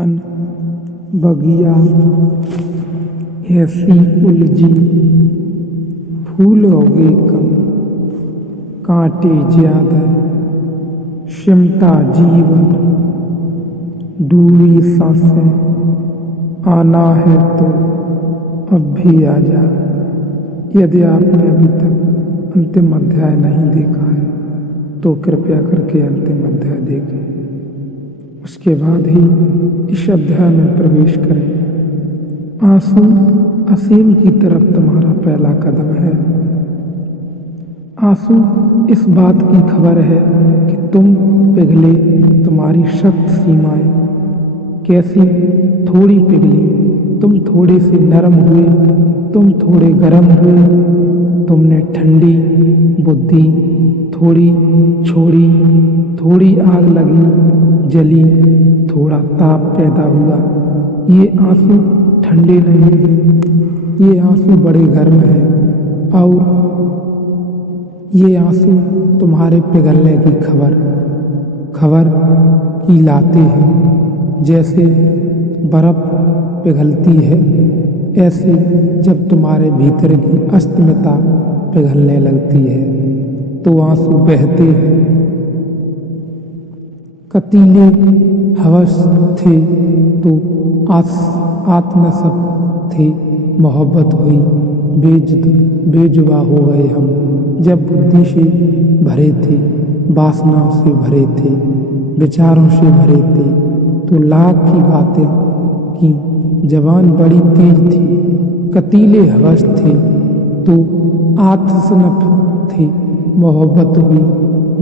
मन बगिया ऐसी उलझी, फूल होगे कम कांटे ज्यादा, सिमटा जीवन डूबी सांसें, आना है तो अब भी आ जा। यदि आपने अभी तक अंतिम अध्याय नहीं देखा है तो कृपया करके अंतिम अध्याय देखें, उसके बाद ही इस अध्याय में प्रवेश करें। आंसू असीम की तरफ तुम्हारा पहला कदम है। आंसू इस बात की खबर है कि तुम पिघले, तुम्हारी सख्त सीमाएं कैसी थोड़ी पिघली, तुम थोड़े से नरम हुए, तुम थोड़े गर्म हुए, तुमने ठंडी बुद्धि थोड़ी छोड़ी, थोड़ी आग लगी जली, थोड़ा ताप पैदा हुआ। ये आंसू ठंडे नहीं हैं, ये आंसू बड़े गर्म हैं और ये आंसू तुम्हारे पिघलने की खबर की लाते हैं। जैसे बर्फ पिघलती है, ऐसे जब तुम्हारे भीतर की अस्मिता पिघलने लगती है तो आंसू बहते हैं। कतीले हवस थे तो आत्मसप थे, मोहब्बत हुई, बेजुबा हो गए हम। जब बुद्धि से भरे थे, वासनाओं से भरे थे, विचारों से भरे थे तो लाख की बातें की, जवान बड़ी तेज थी। कतीले हवस थे तो आत्मसनप थे, मोहब्बत हुई,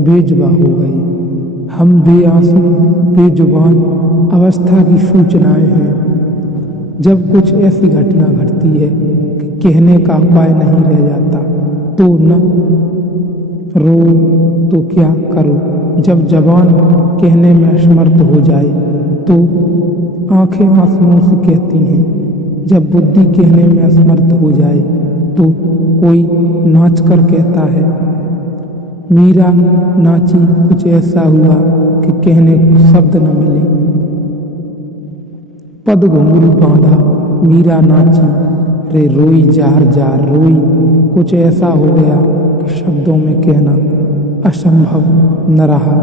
बेजुबा हो गई हम। बेआंसू बेजुबान अवस्था की सूचनाएं हैं। जब कुछ ऐसी घटना घटती है कि कहने का उपाय नहीं रह जाता तो न रो तो क्या करो। जब जबान कहने में असमर्थ हो जाए तो आंखें आंसुओं से कहती हैं। जब बुद्धि कहने में असमर्थ हो जाए तो कोई नाच कर कहता है। मीरा नाची, कुछ ऐसा हुआ कि कहने को शब्द न मिले। पद घुंघरू बांधा, मीरा नाची, रे रोई जार जार रोई। कुछ ऐसा हो गया कि शब्दों में कहना असंभव न रहा,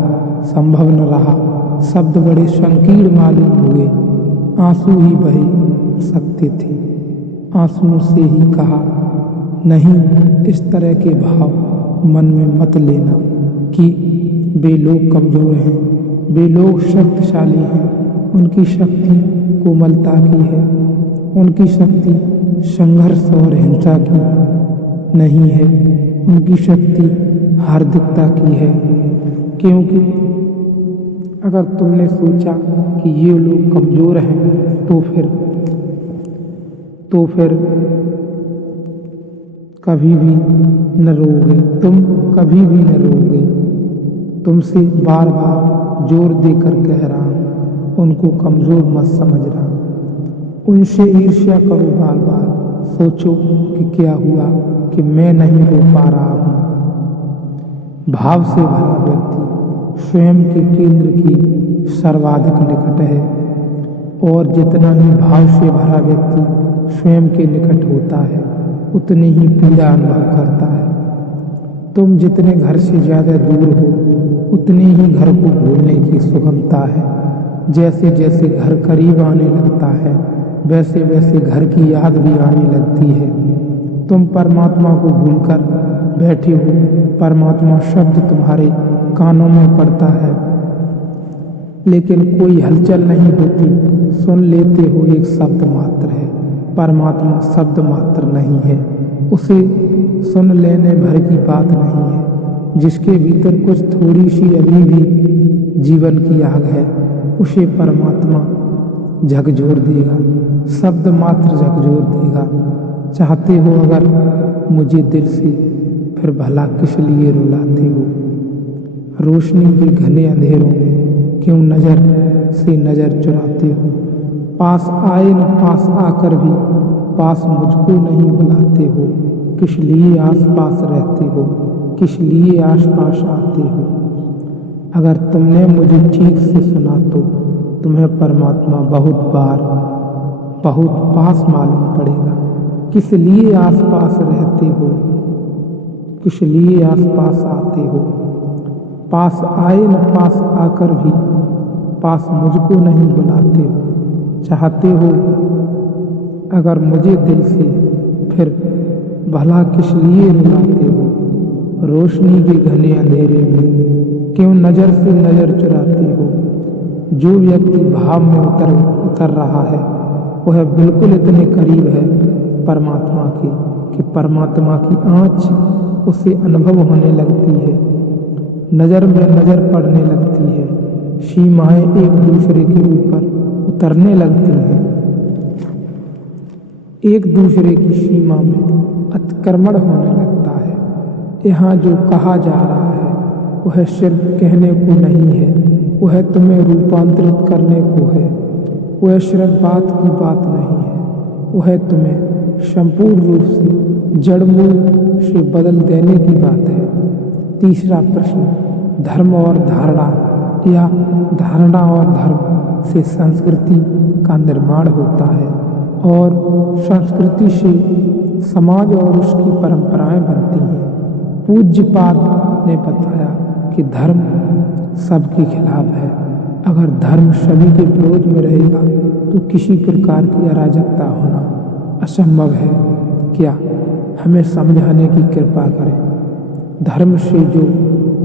संभव न रहा। शब्द बड़े संकीर्ण मालूम हुए। आंसू ही बहे सकते थे, आंसुओं से ही कहा नहीं। इस तरह के भाव मन में मत लेना कि वे लोग कमजोर हैं, वे लोग शक्तिशाली हैं। उनकी शक्ति कोमलता की है, उनकी शक्ति संघर्ष और हिंसा की नहीं है, उनकी शक्ति हार्दिकता की है। क्योंकि अगर तुमने सोचा कि ये लोग कमजोर हैं तो फिर कभी भी न रोगे, तुम कभी भी न रोगे। तुमसे बार बार जोर देकर कह रहा हूँ, उनको कमजोर मत समझना। उनसे ईर्ष्या करो, बार बार सोचो कि क्या हुआ कि मैं नहीं रो पा रहा हूँ। भाव से भरा व्यक्ति स्वयं के केंद्र की सर्वाधिक निकट है और जितना ही भाव से भरा व्यक्ति स्वयं के निकट होता है उतनी ही पीड़ा अनुभव करता है। तुम जितने घर से ज़्यादा दूर हो उतने ही घर को भूलने की सुगमता है। जैसे जैसे घर करीब आने लगता है वैसे वैसे घर की याद भी आने लगती है। तुम परमात्मा को भूलकर बैठे हो, परमात्मा शब्द तुम्हारे कानों में पड़ता है लेकिन कोई हलचल नहीं होती। सुन लेते हो, एक शब्द मात्र है। परमात्मा शब्द मात्र नहीं है, उसे सुन लेने भर की बात नहीं है। जिसके भीतर कुछ थोड़ी सी अभी भी जीवन की आग है उसे परमात्मा झकझोर देगा, शब्द मात्र झकझोर देगा। चाहते हो अगर मुझे दिल से, फिर भला किस लिए रुलाते हो। रोशनी के घने अंधेरों में क्यों नजर से नजर चुराते हो। पास आए न पास आकर भी पास मुझको नहीं बुलाते हो। किस लिए आस पास रहते हो, किस लिए आस पास आते हो। अगर तुमने मुझे ठीक से सुना तुम्हें परमात्मा बहुत पास मालूम पड़ेगा। किस लिए आसपास रहते हो, किस लिए आसपास आते हो। पास आए न पास आकर भी पास मुझको नहीं बुलाते हो। चाहते हो अगर मुझे दिल से, फिर भला किस लिए रुलाते हो। रोशनी के घने अंधेरे में क्यों नजर से नजर चुराते हो। जो व्यक्ति भाव में उतर रहा है वह बिल्कुल इतने करीब है परमात्मा के कि परमात्मा की आँच उसे अनुभव होने लगती है, नजर में नजर पड़ने लगती है, सीमाएं एक दूसरे के ऊपर उतरने लगती हैं, एक दूसरे की सीमा में अतिक्रमण होने लगता है। यहाँ जो कहा जा रहा है वह सिर्फ कहने को नहीं है, वह तुम्हें रूपांतरित करने को है। वह सिर्फ बात की बात नहीं है, वह तुम्हें संपूर्ण रूप से जड़मूल से बदल देने की बात है। तीसरा प्रश्न, धर्म और धारणा या धारणा और धर्म से संस्कृति का निर्माण होता है और संस्कृति से समाज और उसकी परंपराएं बनती हैं। पूज्यपाद ने बताया कि धर्म सबके खिलाफ है। अगर धर्म सभी के विरोध में रहेगा तो किसी प्रकार की अराजकता होना असंभव है। क्या हमें समझाने की कृपा करें। धर्म से जो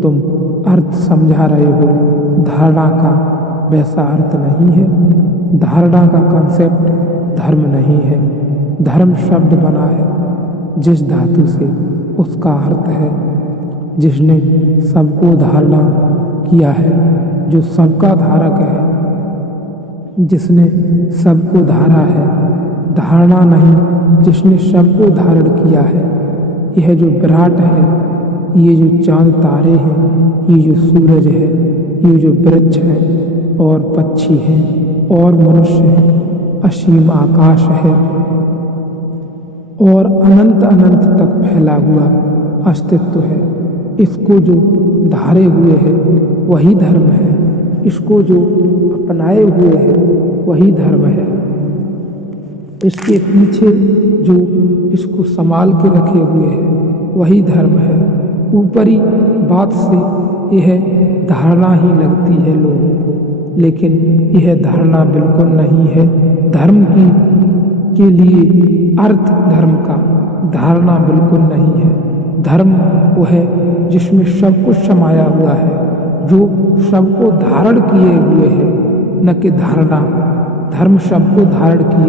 तुम अर्थ समझा रहे हो धारणा का वैसा अर्थ नहीं है। धारणा का कॉन्सेप्ट धर्म नहीं है। धर्म शब्द बना है जिस धातु से उसका अर्थ है, जिसने सबको धारणा किया है, जो सबका धारक है, जिसने सबको धारा है। धारणा नहीं, जिसने सबको धारण किया है। यह जो विराट है, ये जो चांद तारे हैं, ये जो सूरज है, ये जो वृक्ष है और पक्षी हैं और मनुष्य हैं, असीम आकाश है और अनंत अनंत तक फैला हुआ अस्तित्व है। इसको जो धारे हुए है वही धर्म है। इसको जो अपनाए हुए है वही धर्म है। इसके पीछे जो इसको संभाल के रखे हुए हैं वही धर्म है। ऊपरी बात से यह धारणा ही लगती है लोगों को, लेकिन यह धारणा बिल्कुल नहीं है। धर्म के लिए अर्थ धर्म का धारणा बिल्कुल नहीं है। धर्म वो है जिसमें सब कुछ समाया हुआ है, जो सबको धारण किए हुए है, न कि धारणा। धर्म सबको धारण किए